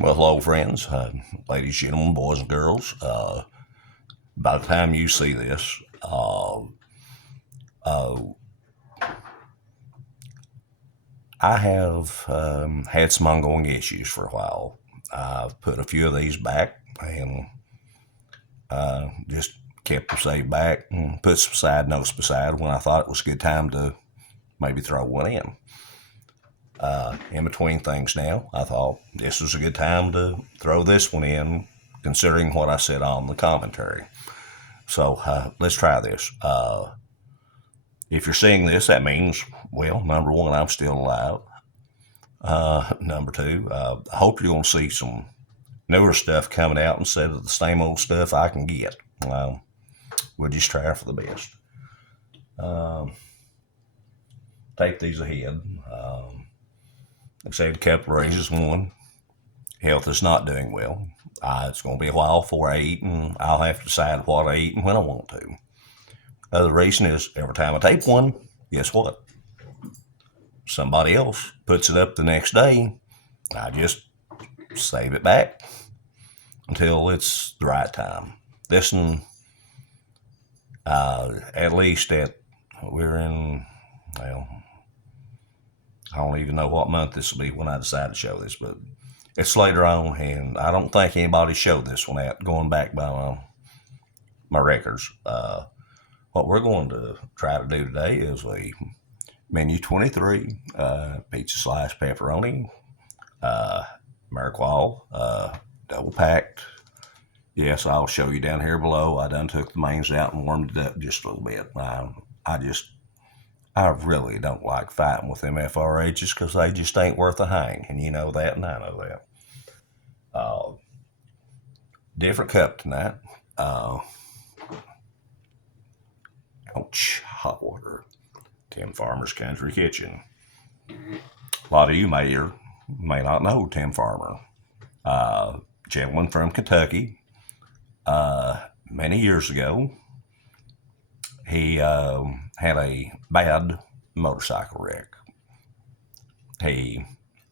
Well, hello, friends, ladies, gentlemen, boys, and girls. By the time you see this, uh, I have had some ongoing issues for a while. I've put a few of these back and just kept them saved back and put some side notes beside when I thought it was a good time to maybe throw one in. In between things now, I thought this was a good time to throw this one in, considering what I said on the commentary. So let's try this. If you're seeing this, that means, well, number one, I'm still alive. Number two, I hope you're going to see some newer stuff coming out instead of the same old stuff I can get. We'll just try for the best. Take these ahead. I've said a couple of reasons. One, health is not doing well. It's going to be a while before I eat, and I'll have to decide what I eat and when I want to. Other reason is every time I take one, guess what? Somebody else puts it up the next day. I just save it back until it's the right time. This one, at least we're in, well, I don't even know what month this will be when I decide to show this, but it's later on, and I don't think anybody showed this one out going back by my records. What we're going to try to do today is a menu 23 pizza slice pepperoni, Merqual, double packed. Yes, I'll show you down here below. I done took the mains out and warmed it up just a little bit. I really don't like fighting with them FRHs because they just ain't worth a hang, and you know that, and I know that. Different cup tonight. Ouch, hot water. Tim Farmer's Country Kitchen. A lot of you may not know Tim Farmer. Gentleman from Kentucky. Many years ago, he had a bad motorcycle wreck. He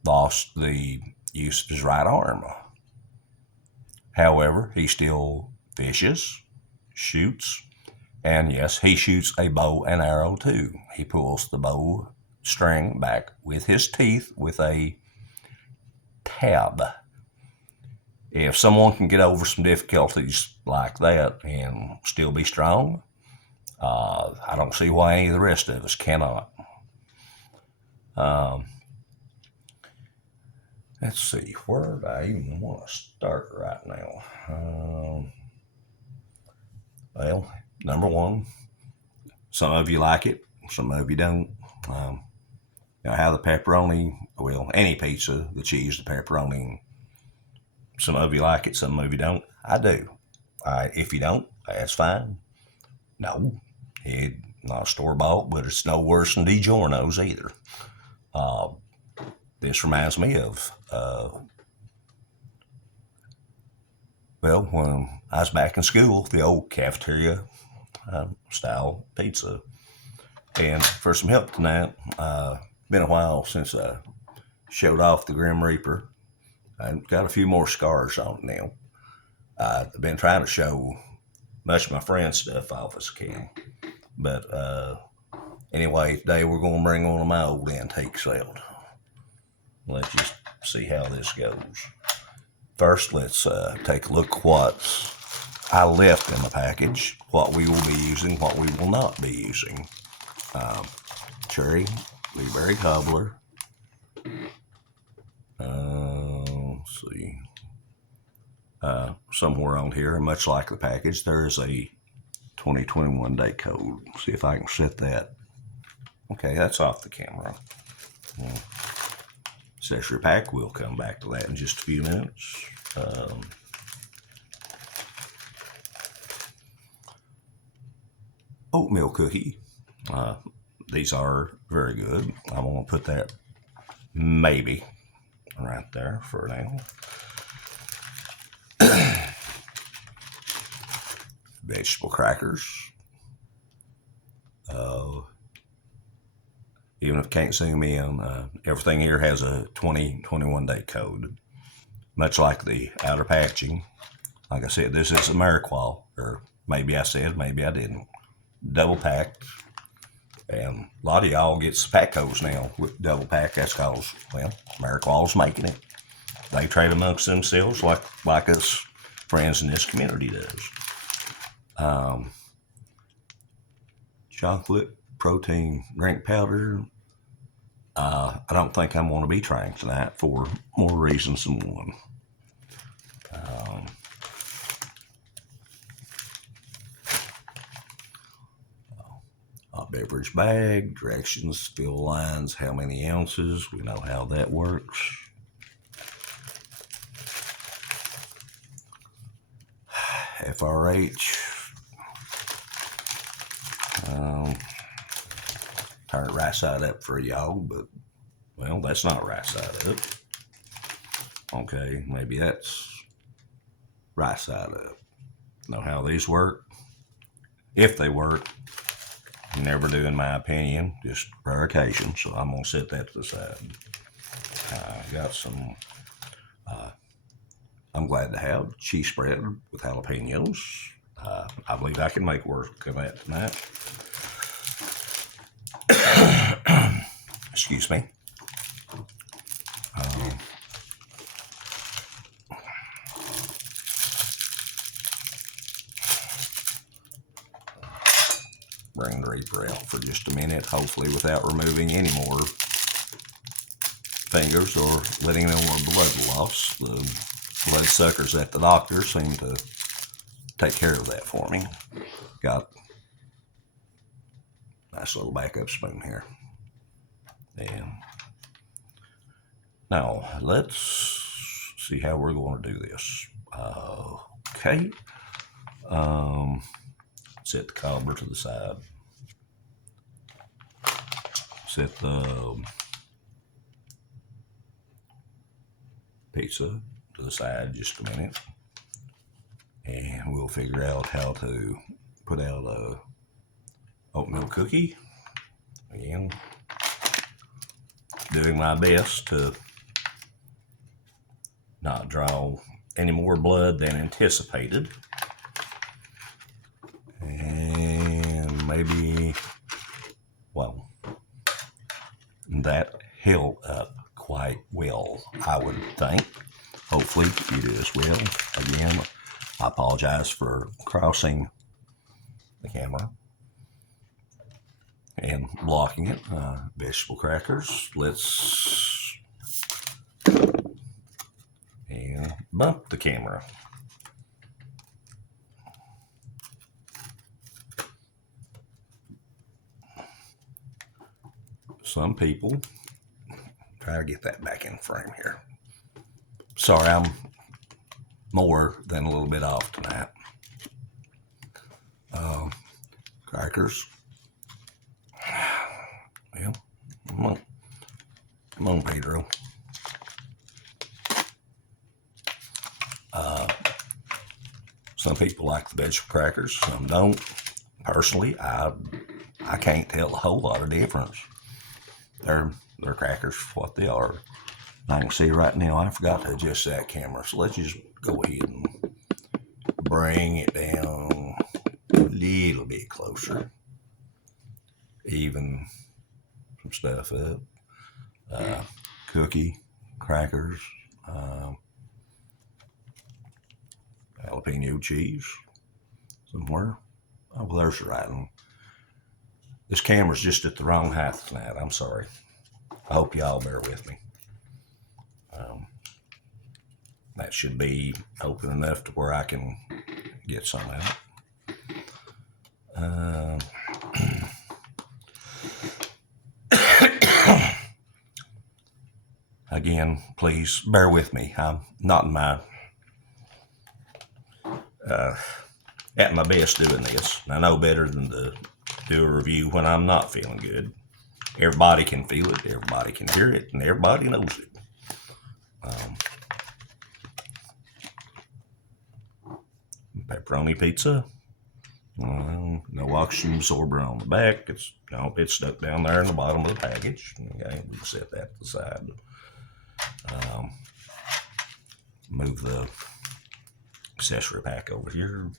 lost the use of his right arm. However, he still fishes, shoots, and yes, he shoots a bow and arrow too. He pulls the bow string back with his teeth with a tab. If someone can get over some difficulties like that and still be strong, I don't see why any of the rest of us cannot. Let's see, where do I even want to start right now? Well, number one, some of you like it, some of you don't. How the pepperoni, well, any pizza, the cheese, the pepperoni, some of you like it, some of you don't. I do. If you don't, that's fine. No, it's not store-bought, but it's no worse than DiGiorno's either. This reminds me of, when I was back in school, the old cafeteria style pizza. And for some help tonight, been a while since I showed off the Grim Reaper. I've got a few more scars on it now. I've been trying to show much of my friend's stuff off as I can. But anyway, today we're going to bring one of my old antiques out. Let's just see how this goes. First, let's take a look what I left in the package, what we will be using, what we will not be using. Cherry blueberry cobbler. Let's see. Somewhere on here, much like the package, there is a 2021 day code. See if I can set that. Okay, that's off the camera. Accessory pack, we'll come back to that in just a few minutes. Oatmeal cookie. These are very good. I'm going to put that maybe right there for now. Vegetable crackers. Even if you can't zoom in, everything here has a 2021 day code. much like the outer packaging. Like I said, this is Ameriqual, or maybe I said, maybe I didn't. Double packed. And a lot of y'all gets Patcos now with double pack. That's because, well, Ameriqual's making it. They trade amongst themselves like us friends in this community does. Chocolate protein drink powder. I don't think I'm going to be trying tonight for more reasons than one. Beverage bag, directions, fill lines, how many ounces. We know how that works. FRH. Turn it right side up for y'all, but, well, that's not right side up. Okay, maybe that's right side up. Know how these work? If they work. Never do, in my opinion, just rare occasion, so I'm going to set that to the side. Got some, I'm glad to have cheese spread with jalapenos. I believe I can make work of that tonight. Excuse me. Bring the Reaper out for just a minute, hopefully without removing any more fingers or letting no more blood loss. The blood suckers at the doctor seem to take care of that for me. Got a nice little backup spoon here. And now let's see how we're going to do this. Okay. Set the cobbler to the side. Set the pizza to the side just a minute. And we'll figure out how to put out a oatmeal cookie. Again, doing my best to not draw any more blood than anticipated. And maybe, well, that held up quite well, I would think. Hopefully you do as well. Again, I apologize for crossing the camera and blocking it. Vegetable crackers. Let's and bump the camera. Some people try to get that back in frame here. Sorry, I'm more than a little bit off tonight. Crackers. Well, come on, Pedro. Some people like the vegetable crackers, some don't. Personally, I can't tell a whole lot of difference. They're crackers for what they are. I can see right now, I forgot to adjust that camera, so let's just go ahead and bring it down a little bit closer. Even some stuff up. Cookie, crackers, jalapeno cheese somewhere. Oh, well, there's the right one. This camera's just at the wrong height tonight. I'm sorry. I hope y'all bear with me. That should be open enough to where I can get some out. Again, please bear with me. I'm not in my at my best doing this. I know better than to do a review when I'm not feeling good. Everybody can feel it, everybody can hear it, and everybody knows it. Pepperoni pizza. No oxygen absorber on the back. It's stuck down there in the bottom of the package. Okay, we can set that to the side. move the accessory pack over here.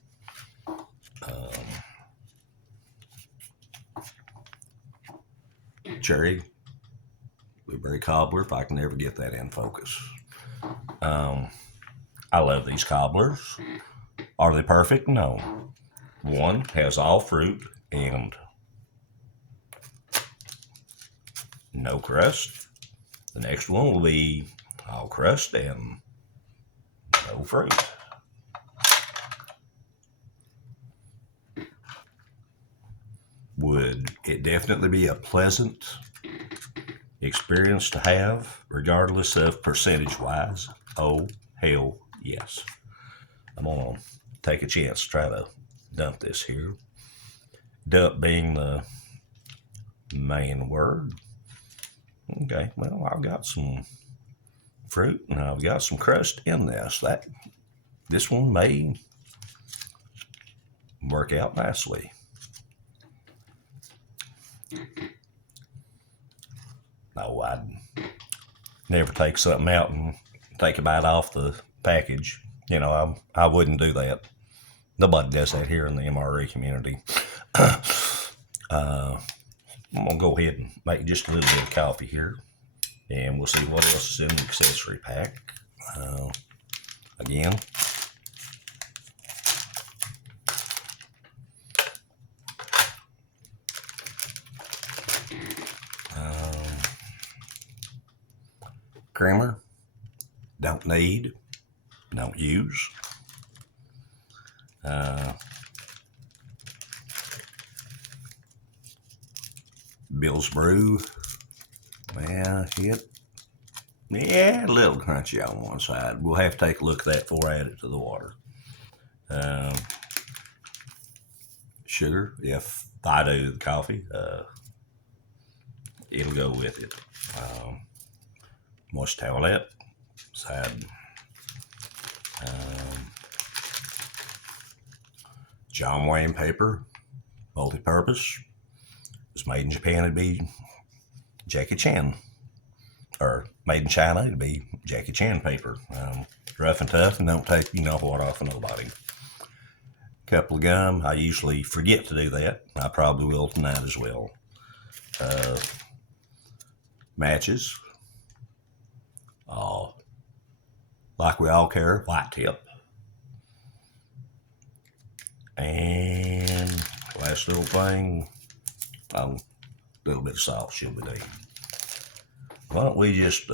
Cherry blueberry cobbler, if I can ever get that in focus. I love these cobblers. Are they perfect? No. One has all fruit and no crust. The next one will be all crust and no fruit. Would it definitely be a pleasant experience to have, regardless of percentage-wise? Oh, hell yes. I'm going to take a chance to try to dump this here. Dump being the main word. Okay, well, I've got some fruit and I've got some crust in this. This one may work out nicely. No, I'd never take something out and take a bite off the package. You know, I wouldn't do that. Nobody does that here in the MRE community. I'm going to go ahead and make just a little bit of coffee here. And we'll see what else is in the accessory pack. Again. Creamer. Don't need. Don't use. Bill's Brew. Yeah, a little crunchy on one side. We'll have to take a look at that before I add it to the water. Sugar, if I do the coffee, it'll go with it. Moist towelette, side. John Wayne paper, multi-purpose. It's made in Japan, it'd be Jackie Chan. Or made in China, it'd be Jackie Chan paper. Rough and tough and don't take you know what off of nobody. Couple of gum, I usually forget to do that. I probably will tonight as well. Matches. Like we all care, white tip. And last little thing, a little bit of salt should be there. Why don't we just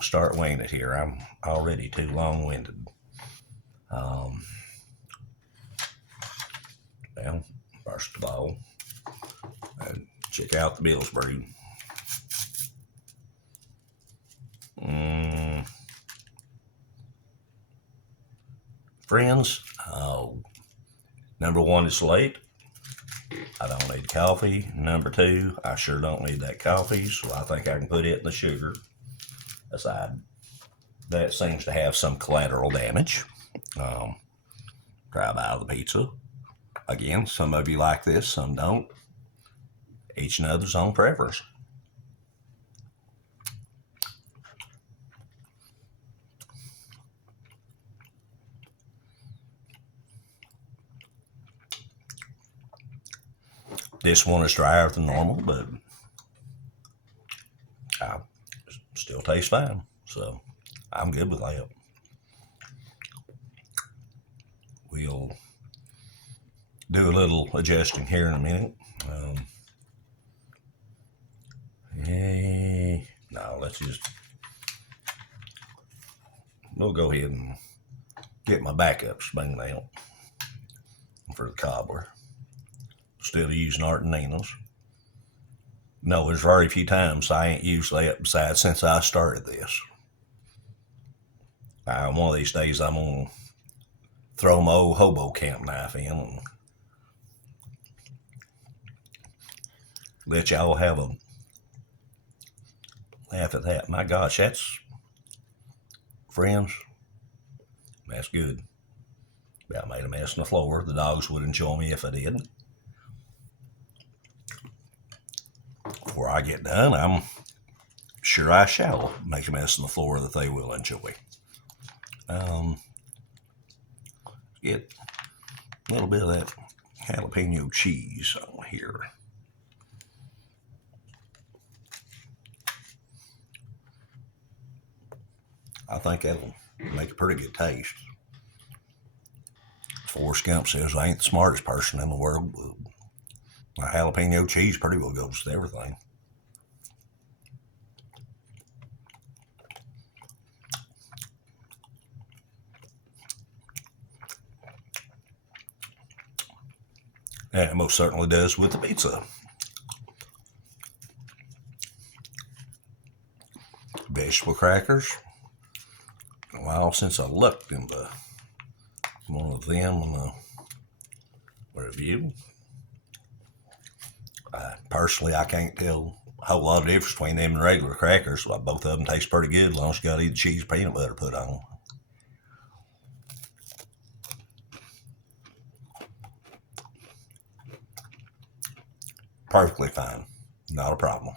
start weighing it here? I'm already too long-winded. Well, first of all, check out the Bill's Brew. Friends, number one, it's late. I don't need coffee. Number two, I sure don't need that coffee, so I think I can put it in the sugar aside. That seems to have some collateral damage. Grab out of the pizza. Again, some of you like this, some don't. Each and other's own preference. This one is drier than normal, but still tastes fine. So I'm good with that. We'll do a little adjusting here in a minute. No, we'll go ahead and get my backup spoon out for the cobbler. Instead of using Artaninos. No, there's very few times I ain't used that besides since I started this. One of these days I'm going to throw my old hobo camp knife in and let y'all have a laugh at that. My gosh, friends, that's good. I made a mess on the floor. The dogs would enjoy me if I did. Before I get done, I'm sure I shall make a mess on the floor that they will enjoy. Get a little bit of that jalapeno cheese on here. I think that'll make a pretty good taste. Forrest Gump says I ain't the smartest person in the world, but jalapeno cheese pretty well goes to everything. And it most certainly does with the pizza. Vegetable crackers. A while since I looked into one of them in a review. Personally, I can't tell a whole lot of difference between them and regular crackers. Both of them taste pretty good as long as you got either cheese or peanut butter put on. Perfectly fine. Not a problem.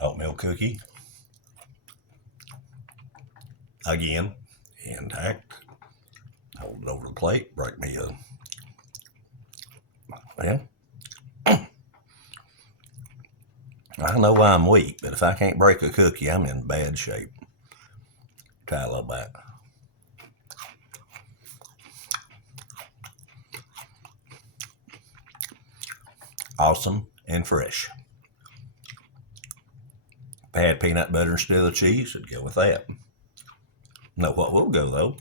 Oatmeal cookie. Again, intact. Hold it over the plate. Break me a... Well, I know I'm weak, but if I can't break a cookie, I'm in bad shape. Try a little bit. Awesome and fresh. If I had peanut butter instead of cheese, I'd go with that. Know what will go though?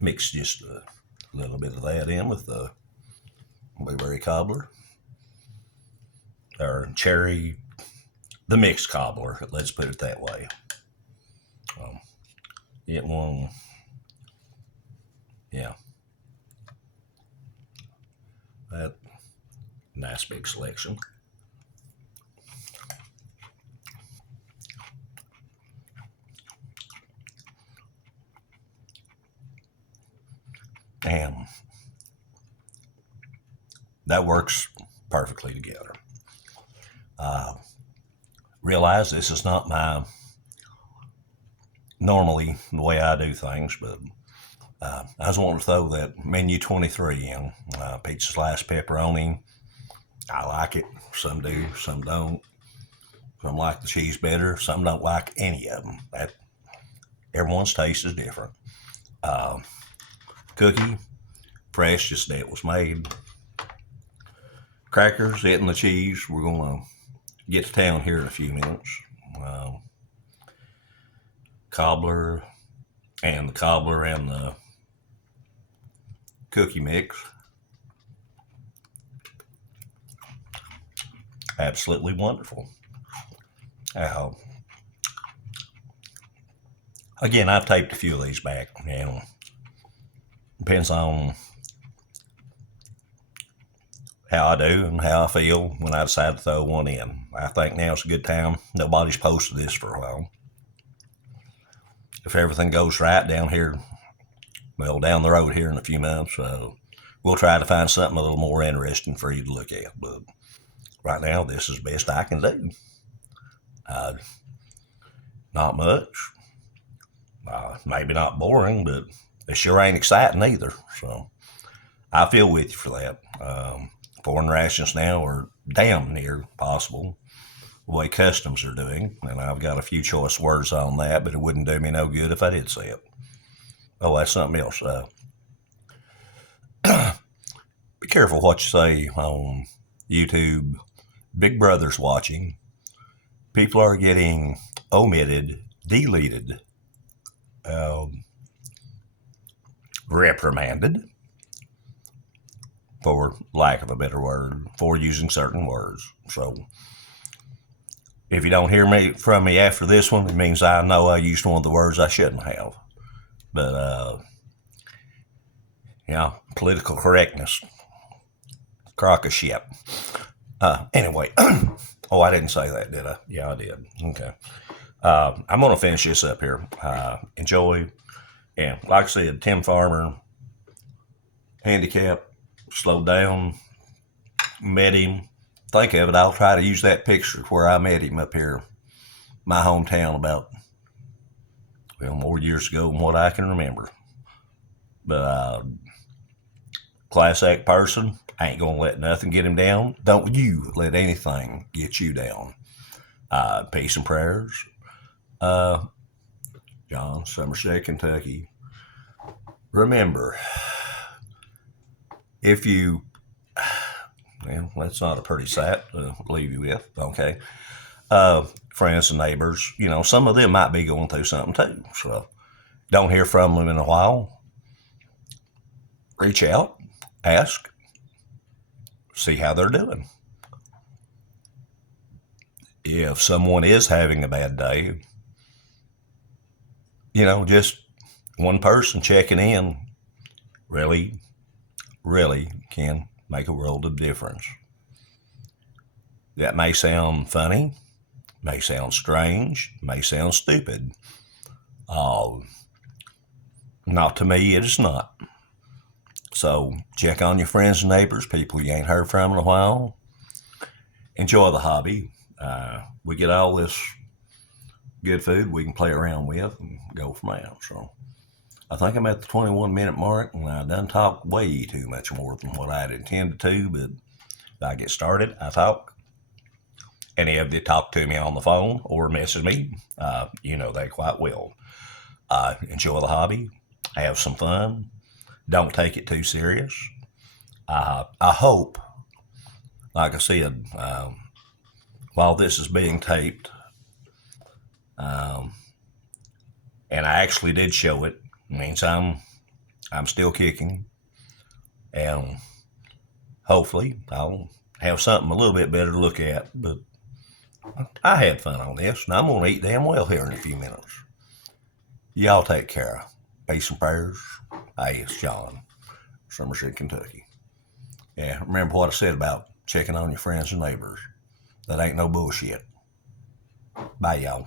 Mix just a little bit of that in with the blueberry cobbler or cherry, the mixed cobbler. Let's put it that way. Get one, yeah. That nice big selection. And that works perfectly together. Realize this is not my normally the way I do things, but I just want to throw that menu 23 in. Pizza slice pepperoni. I like it. Some do, some don't. Some like the cheese better. Some don't like any of them. Everyone's taste is different. Cookie, fresh, just that it was made. Crackers, it and the cheese. We're going to get to town here in a few minutes. Cobbler and the cookie mix. Absolutely wonderful. Again, I've taped a few of these back, and depends on how I do and how I feel when I decide to throw one in. I think now's a good time. Nobody's posted this for a while. If everything goes right down here, well, down the road here in a few months, we'll try to find something a little more interesting for you to look at. But right now, this is the best I can do. Not much. Maybe not boring, but it sure ain't exciting either. So I feel with you for that. Foreign rations now are damn near possible, the way customs are doing. And I've got a few choice words on that, but it wouldn't do me no good if I did say it. Oh, that's something else. Be careful what you say on YouTube. Big Brother's watching. People are getting omitted, deleted, reprimanded, for lack of a better word, for using certain words. So if you don't hear from me after this one, it means I know I used one of the words I shouldn't have. But, political correctness. Crock of shit. Anyway, oh, I didn't say that, did I? Yeah, I did. Okay. I'm going to finish this up here. Enjoy. And like I said, Tim Farmer, handicap, slowed down. met him. Think of it, I'll try to use that picture where I met him up here, my hometown, about, well, more years ago than what I can remember. But class act person, ain't gonna let nothing get him down. Don't you let anything get you down. Peace and prayers. John, Somerset, Kentucky. Remember, if you, well, that's not a pretty sight to leave you with, okay? Friends and neighbors, some of them might be going through something too. So don't hear from them in a while. Reach out, ask, see how they're doing. If someone is having a bad day, just one person checking in really, really can make a world of difference. That may sound funny, may sound strange, may sound stupid. Not to me, it is not. So check on your friends and neighbors, people you ain't heard from in a while. Enjoy the hobby. We get all this good food we can play around with and go from there. So I think I'm at the 21-minute mark, and I done talked way too much more than what I had intended to, but if I get started, I talk. Any of you talk to me on the phone or message me, they quite well. Enjoy the hobby, have some fun, don't take it too serious. I hope, like I said, while this is being taped, and I actually did show it, means I'm still kicking, and hopefully I'll have something a little bit better to look at. But I had fun on this, and I'm going to eat damn well here in a few minutes. Y'all take care. Peace and prayers. Hey, it's John, Somerset, Kentucky. Yeah, remember what I said about checking on your friends and neighbors. That ain't no bullshit. Bye, y'all.